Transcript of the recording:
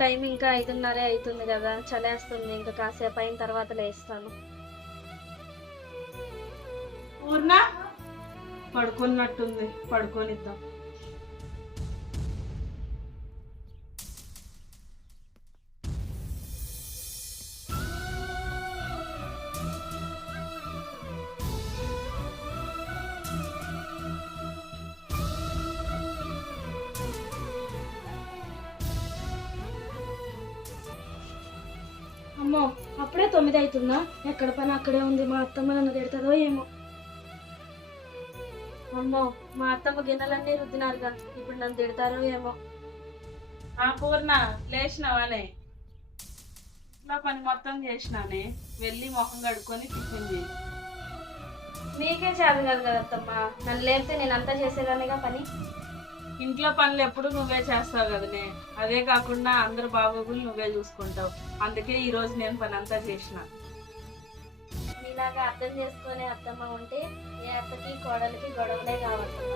Time ఇంకా 5:30 అవుతుంది కదా, చలేస్తుంది. ఇంకా కాసేపు అయిన తర్వాత లేస్తాను. పూర్ణ పడుకున్నట్టుంది, పడుకోనిద్దాం. అమ్మో, అప్పుడే 9 అవుతుందా? ఎక్కడ పని అక్కడే ఉంది. మా అత్తమ్మ నన్ను తిడతాదో ఏమో. అమ్మో, మా అత్తమ్మ గిన్నెలన్నీ రుద్దినారుగా, ఇప్పుడు నన్ను తిడతారో ఏమో. ఆ పూర్ణ, లేచినావానే? ఇంట్లో పని మొత్తం చేసినానే. వెళ్ళి మొహం కడుక్కొని టిఫిన్ చేయి. మీకే చేదు కాదు కదా అత్తమ్మ, నన్ను లేపితే నేను అంతా చేసేదానిగా పని. ఇంట్లో పనులు ఎప్పుడు నువ్వే చేస్తావు కదనే. అదే కాకుండా అందరు బాగోగులు నువ్వే చూసుకుంటావు. అందుకే ఈ రోజు నేను పని అంతా చేసిన. మీలాగా అర్థం చేసుకునే అత్తమ్మ ఉంటే ఏ అత్తకి కోడలికి గొడవలే కావత్తమ్మ.